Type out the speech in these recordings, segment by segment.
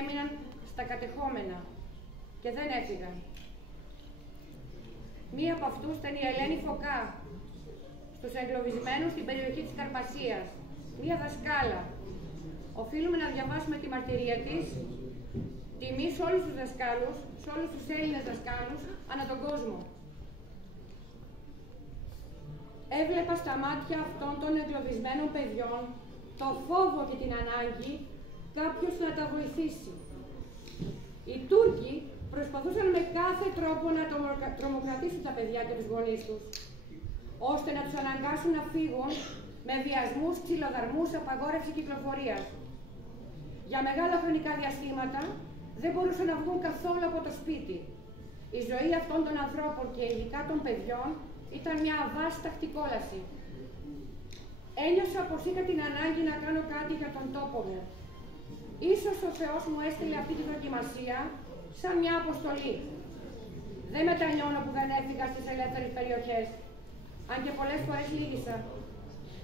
Έμειναν στα κατεχόμενα και δεν έφυγαν. Μία από αυτούς ήταν η Ελένη Φωκά, στους εγκλωβισμένους στην περιοχή της Καρπασίας. Μία δασκάλα. Οφείλουμε να διαβάσουμε τη μαρτυρία της, τιμή σε όλους τους δασκάλους, σε όλους τους Έλληνες δασκάλους, ανά τον κόσμο. Έβλεπα στα μάτια αυτών των εγκλωβισμένων παιδιών το φόβο και την ανάγκη κάποιος να τα βοηθήσει. Οι Τούρκοι προσπαθούσαν με κάθε τρόπο να τρομοκρατήσουν τα παιδιά και τους γονείς τους, ώστε να τους αναγκάσουν να φύγουν με βιασμούς, ξυλοδαρμούς, απαγόρευση κυκλοφορίας. Για μεγάλα χρονικά διαστήματα δεν μπορούσαν να βγουν καθόλου από το σπίτι. Η ζωή αυτών των ανθρώπων και ειδικά των παιδιών ήταν μια αβάσταχτη κόλαση. Ένιωσα πως είχα την ανάγκη να κάνω κάτι για τον τόπο μου. Ίσως ο Θεός μου έστειλε αυτή τη δοκιμασία σαν μια αποστολή. Δεν μετανιώνω που δεν έφυγα στις ελεύθερες περιοχές, αν και πολλές φορές λύγησα.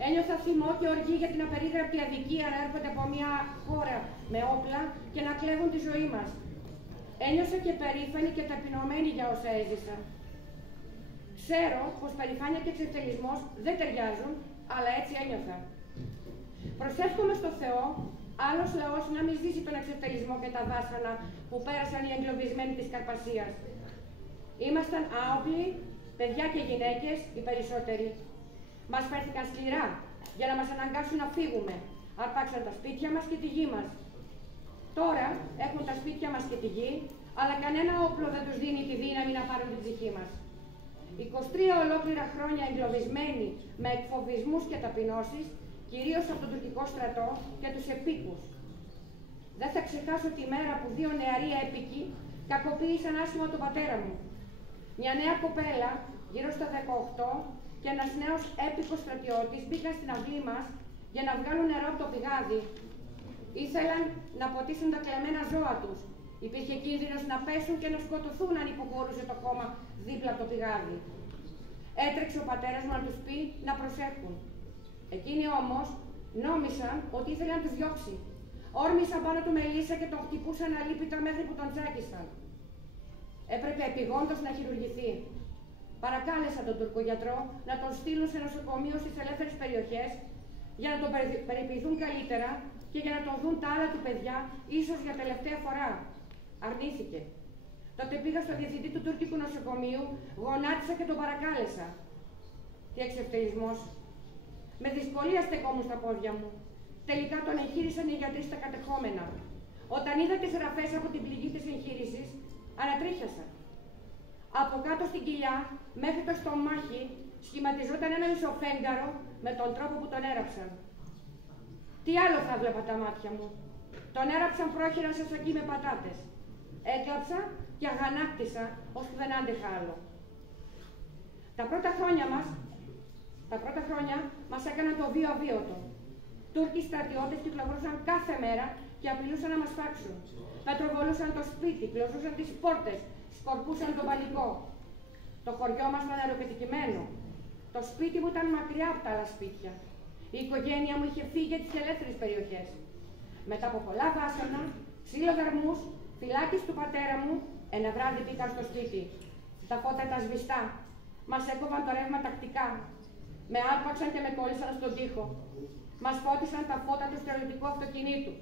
Ένιωθα θυμό και οργή για την απερίγραπτη αδικία να έρχονται από μια χώρα με όπλα και να κλέβουν τη ζωή μας. Ένιωσα και περήφανη και ταπεινωμένη για όσα έζησα. Ξέρω πως περηφάνεια και εξευτελισμός δεν ταιριάζουν, αλλά έτσι ένιωθα. Προσεύχομαι στο Θεό άλλος λαός να μην ζήσει τον εξευτελισμό και τα βάσανα που πέρασαν οι εγκλωβισμένοι της Καρπασίας. Ήμασταν άοπλοι, παιδιά και γυναίκες, οι περισσότεροι. Μας φέρθηκαν σκληρά για να μας αναγκάσουν να φύγουμε. Αρπάξαν τα σπίτια μας και τη γη μας. Τώρα έχουν τα σπίτια μας και τη γη, αλλά κανένα όπλο δεν τους δίνει τη δύναμη να πάρουν την ψυχή μας. 23 ολόκληρα χρόνια εγκλωβισμένοι με εκφοβισμούς και ταπεινώσεις, κυρίως από τον τουρκικό στρατό και τους επίκους. Δεν θα ξεχάσω τη μέρα που 2 νεαροί έπικοι κακοποίησαν άσχημα τον πατέρα μου. Μια νέα κοπέλα, γύρω στα 18, και ένας νέος έπικος στρατιώτης μπήκαν στην αυλή μας για να βγάλουν νερό από το πηγάδι. Ήθελαν να ποτίσουν τα κλεμμένα ζώα τους. Υπήρχε κίνδυνος να πέσουν και να σκοτωθούν αν υποχωρούσε το χώμα δίπλα από το πηγάδι. Έτρεξε ο πατέρας μου να τους πει να προσέχουν. Εκείνοι όμως νόμισαν ότι ήθελε να τους διώξει. Όρμησαν πάνω του μελίσσα και τον χτυπούσαν αλίπητα μέχρι που τον τσάκισαν. Έπρεπε επειγόντως να χειρουργηθεί. Παρακάλεσα τον τουρκογιατρό να τον στείλουν σε νοσοκομείο στις ελεύθερες περιοχές για να τον περιποιηθούν καλύτερα και για να τον δουν τα άλλα του παιδιά, ίσως για τελευταία φορά. Αρνήθηκε. Τότε πήγα στο διευθυντή του τουρκικού νοσοκομείου, γονάτισα και τον παρακάλεσα. Τι εξευτελισμός. Με δυσκολία στεκόμουν στα πόδια μου. Τελικά τον εγχείρησαν οι γιατροί στα κατεχόμενα. Όταν είδα τις γραφές από την πληγή της εγχείρησης, ανατρίχιασα. Από κάτω στην κοιλιά, μέχρι το στομάχι, σχηματιζόταν ένα μισοφέγγαρο με τον τρόπο που τον έραψαν. Τι άλλο θα βλέπα τα μάτια μου. Τον έραψαν πρόχειρα σε σακί με πατάτες. Έκλαψα και αγανάκτησα, ώσπου δεν άντεχα άλλο. Τα πρώτα χρόνια μας έκαναν το βίο αβίωτο. Τούρκοι στρατιώτες κυκλοφορούσαν κάθε μέρα και απειλούσαν να μας φάξουν. Πετροβολούσαν το σπίτι, κλωζούσαν τις πόρτες, σκορπούσαν τον παλικό. Το χωριό μας ήταν αεροκατοικημένο. Το σπίτι μου ήταν μακριά από τα άλλα σπίτια. Η οικογένεια μου είχε φύγει για τις ελεύθερες περιοχές. Μετά από πολλά βάσανα, ξυλοδαρμούς, φυλάκιση του πατέρα μου, ένα βράδυ μπήκαν στο σπίτι. Τα φώτα ήταν σβηστά. Μας έκοβαν το ρεύμα τακτικά. Με άρπαξαν και με κόλλησαν στον τοίχο. Μας φώτισαν τα φώτα του στρατιωτικού αυτοκινήτου.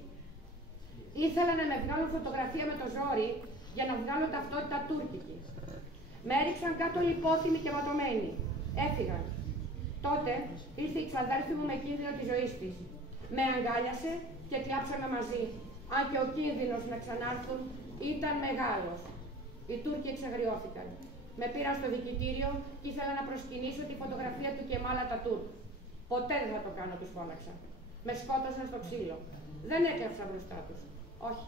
Ήθελαν να με βγάλουν φωτογραφία με το ζόρι για να βγάλω ταυτότητα τουρκική. Με έριξαν κάτω λιπόθυμοι και ματωμένοι. Έφυγαν. Τότε ήρθε η ξαδέρφη μου με κίνδυνο της ζωής της. Με αγκάλιασε και κλάψαμε μαζί. Αν και ο κίνδυνος να ξανάρθουν ήταν μεγάλος. Οι Τούρκοι εξαγριώθηκαν. Με πήραν στο δικητήριο και ήθελα να προσκυνήσω τη φωτογραφία του Κεμάλ Ατατούρκ. Ποτέ δεν θα το κάνω, τους φώναξα. Με σκότωσαν στο ξύλο. Δεν έκλαψα μπροστά τους. Όχι.